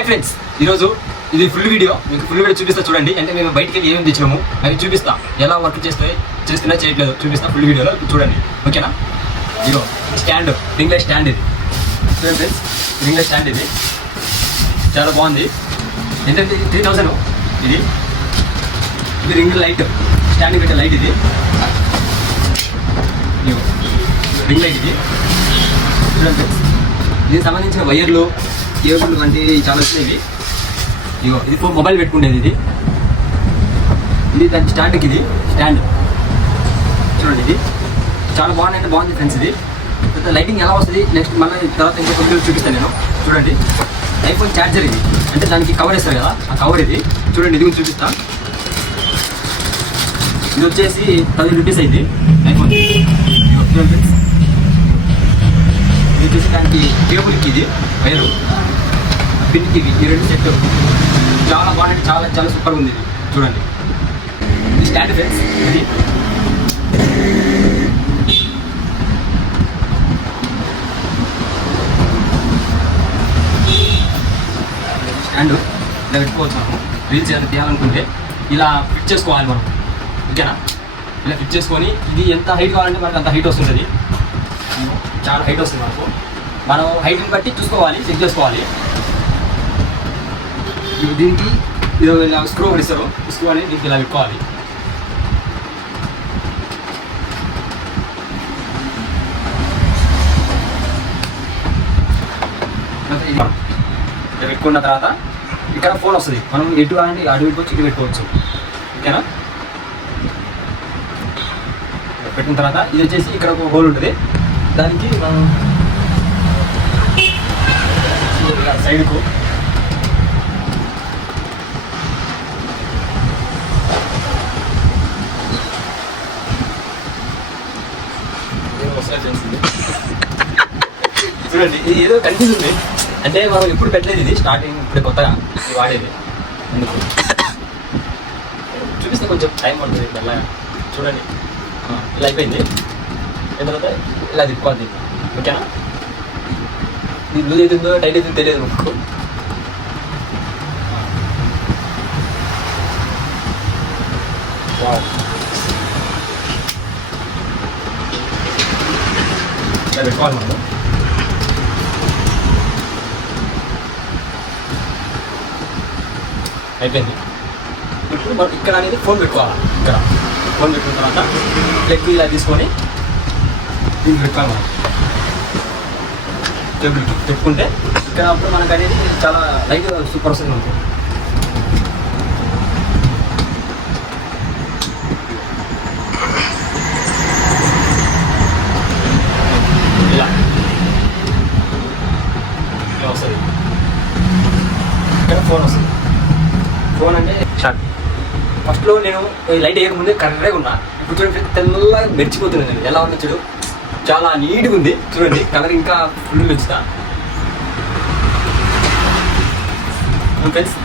Hi friends, ఈరోజు ఇది full video చూపిస్తా చూడండి. అంటే మేము బయటికి వెళ్ళి ఏమేమి తెచ్చినాము అవి చూపిస్తా, ఎలా వర్క్ చేస్తున్నా చేయట్లేదు చూపిస్తా ఫుల్ వీడియోలో చూడండి, ఓకేనా? ఇదిగో స్టాండ్, రింగ్ లైట్ స్టాండ్ ఇది చూడండి ఫ్రెండ్స్. రింగ్ లైట్ స్టాండ్ ఇది చాలా బాగుంది. ఏంటంటే 3000 ఇది రింగ్ లైట్ స్టాండ్ పెట్టే లైట్ ఇది. రింగ్ లైట్ ఇది చూడండి ఫ్రెండ్స్. దీనికి సంబంధించిన వైర్లు, కేబుల్ వంటివి చాలా వచ్చినాయి. ఇగో ఇది మొబైల్ పెట్టుకునేది ఇది దాని స్టాండ్కి, ఇది స్టాండ్ చూడండి. ఇది చాలా బాగుంది ఫ్రెండ్స్. ఇది లైటింగ్ ఎలా వస్తుంది నెక్స్ట్ మళ్ళీ తర్వాత ఇంకో కొద్దిగా చూపిస్తాను నేను. చూడండి ఐఫోన్ ఛార్జర్ ఇది, అంటే దానికి కవర్ వేస్తారు కదా ఆ కవర్ ఇది చూడండి. ఇది కూడా చూపిస్తా. ఇది వచ్చేసి 1000 రూపీస్ అయింది ఐఫోన్. ఇది వచ్చేసి దానికి కేబుల్కి ఇది వైరు, పిన్కి ఈ రెండు సెట్ చాలా బాగుంది. చాలా సూపర్గా ఉంది ఇది చూడండి. ఇది స్టాండ్ ఫ్రెండ్స్. ఇది స్టాండ్ ఇలా పెట్టుకోవచ్చు. మనం రీల్స్ ఏదైనా తీయాలనుకుంటే ఇలా ఫిట్ చేసుకోవాలి మనం, ఓకేనా? ఇలా ఫిట్ చేసుకొని ఇది ఎంత హైట్ కావాలంటే మనకు అంత హైట్ వస్తుంటుంది. చాలా హైట్ వస్తుంది మనకు. మనం హైట్ని బట్టి చూసుకోవాలి, చెక్ చేసుకోవాలి. దీనికి ఇలా స్క్రూ ఇస్తారు, స్క్రూ అనేది దీనికి ఇలా పెట్టుకోవాలి. ఇలా పెట్టుకున్న తర్వాత ఇక్కడ ఫోన్ వస్తుంది. మనం ఎటు కావాలంటే అటు పెట్టుకోవచ్చు, ఇటు పెట్టుకోవచ్చు, ఓకేనా? పెట్టిన తర్వాత ఇది వచ్చేసి ఇక్కడ ఒక హోల్ ఉంటుంది. దానికి మనం సైడ్కు చూడండి. ఇది ఏదో కన్ఫ్యూజ్ ఉంది, అంటే మనం ఎప్పుడు పెట్టలేదు ఇది, స్టార్టింగ్ ఇప్పుడు కొత్తగా ఇది వాడేది. ఎందుకు చూపిస్తే కొంచెం టైం పడుతుంది మెల్లగా. చూడండి ఇలా అయిపోయింది. తర్వాత ఇలా తిప్పుకోవాలి, ఓకేనా? ఇది లూజ్ అవుతుందో టైట్ అవుతుందో తెలియదు నాకు. ఇలా పెట్టుకోవాలి మనం. అయిపోయింది. ఇప్పుడు మనం ఇక్కడ అనేది ఫోన్ పెట్టుకోవాలి. ఇక్కడ ఫోన్ పెట్టుకున్న తర్వాత ప్లగ్ ఇలా తీసుకొని దీన్ని పెట్టుకోవాలి మనం. టేబుల్ పెట్టుకుంటే ఇక్కడ అప్పుడు మనకు అనేది చాలా లైట్ సూపర్ వస్తుంది మనకు. ఇలా వస్తుంది. ఇక్కడ ఫోన్ వస్తుంది. ఫోన్ అంటే షార్ట్. ఫస్ట్లో నేను లైట్ వేయకముందే కరెక్ట్గా ఉన్నా. ఇప్పుడు చూడండి తెల్లగా మెరిచిపోతున్నాను నేను. ఎలా ఉన్నా చూడు, చాలా నీట్గా ఉంది చూడండి. కలర్ ఇంకా ఫుల్ మెచ్చుతా ఫ్రెండ్స్.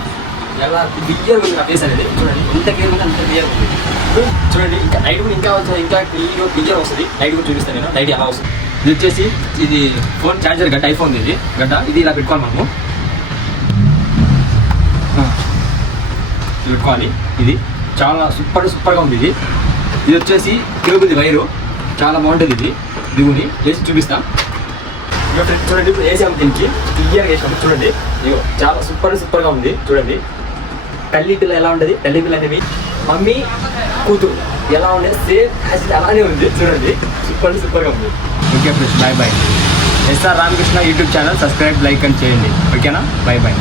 ఎలా క్లియర్గా ఉంది నా ఫేస్ అనేది చూడండి. ఎంత క్లియర్ ఉంది అంత క్లియర్ ఉంది చూడండి. ఇంకా లైట్ కూడా ఇంకా క్లియర్ వస్తుంది. లైట్ కూడా చూపిస్తాను నేను, లైట్ ఎలా వస్తుంది. ఇది వచ్చేసి ఇది ఫోన్ ఛార్జర్ గడ్డ, ఐఫోన్ ఇది గడ్డ. ఇది ఇలా పెట్టుకోవాలి మనము, పెట్టుకోవాలి. ఇది చాలా సూపర్గా ఉంది. ఇది వచ్చేసి కేబుల్ వైరు చాలా బాగుంటుంది. ఇది దిగుని వేసి చూపిస్తా చూడండి. ఇప్పుడు వేసాము, దీనికి క్లియర్గా వేసాము చూడండి. ఇగో చాలా సూపర్గా ఉంది చూడండి. తల్లిపిల్ల ఎలా ఉంటుంది, తల్లిపిల్ల అనేవి మమ్మీ కూతురు ఎలా ఉండేది సేమ్ యాసిడ్ అలానే ఉంది చూడండి. సూపర్గా ఉంది. Okay friends, bye. SR Ramakrishna YouTube channel subscribe, like అని చేయండి, ఓకేనా? బాయ్.